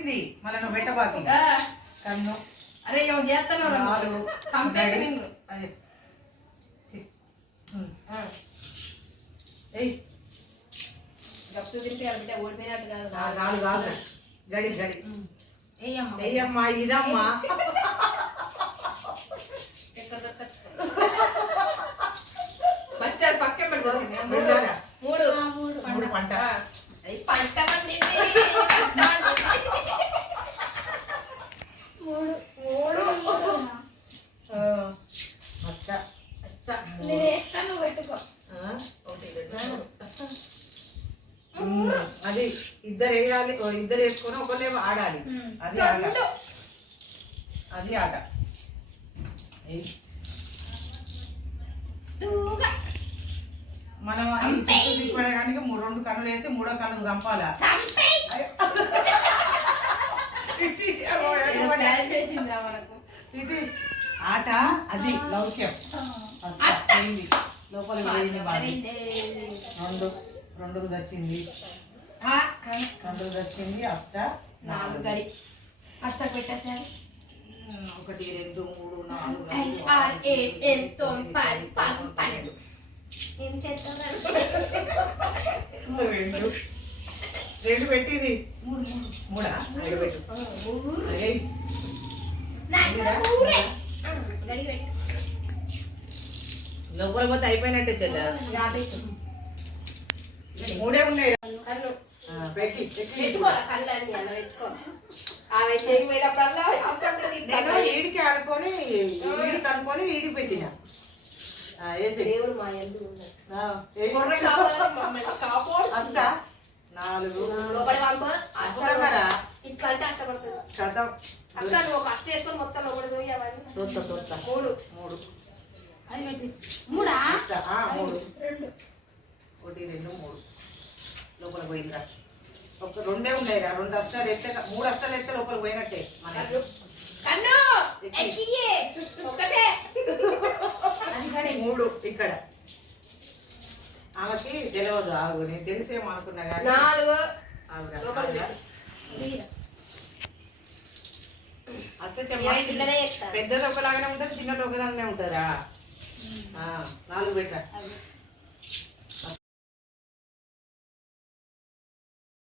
పెట్టింది మళ్ళీ నువ్వు పెట్టబాకి కన్ను. అరే ఏమో చేస్తాను గప్పు తింటే బిడ్డ ఓడిపోయినట్టు కాదు. నాలుగు కాదు గడి గడి అయ్యమ్మా ఇదమ్మా బచ్చారు పక్కన పెట్టుకోండి. మూడు మూడు పంట పంట పండింది. అది ఇద్దరు వేయాలి, ఇద్దరు వేసుకొని ఒకళ్ళే ఆడాలి. అది ఆట, అది ఆట. మనం తిప్పడానికి 2 కన్నులు వేసి 3వ కన్నుకు చంపాలా. ఆట అది లౌక్యం. లోపల రెండుకు వచ్చింది, 2కు వచ్చింది. అష్ట 4 గడి అష్ట పెట్టేసారు. 1 2 3 4 5 6 7 8 9 10 ఏం చేస్తున్నారు? 2 పెట్టింది. 3 పెట్టు. లోపల పోతే అయిపోయినట్టే చెల్ల. 3 ఉన్నాయి. ఈడికి ఆడుకొని ఈడికి అనుకొని ఈడికి పెట్టిన దేవుడు మా ఎందు అష్ట 4 ఇట్లా అష్టపడుతుంది. అక్క నువ్వు ఒక అష్ట వేసుకొని మొత్తం ఒకటి పోయి అవన్నీ 3 అది పెట్టి 3 1 2 3 లోపల పోయిందిరా. 2 ఉన్నాయి. 2 అష్టాలు ఎత్తే 3 అష్టాలు ఎత్తే లోపల పోయినట్టే. కన్ను ఒకటే 3 ఇక్కడ. ఆమెకి తెలియదు. ఆగు, నేను తెలిసేమో అనుకున్నా కానీ 4 పెద్దది ఒకలాగానే ఉంటుంది, చిన్నది ఒకదానే ఉంటుందా. 4 పెట్టా.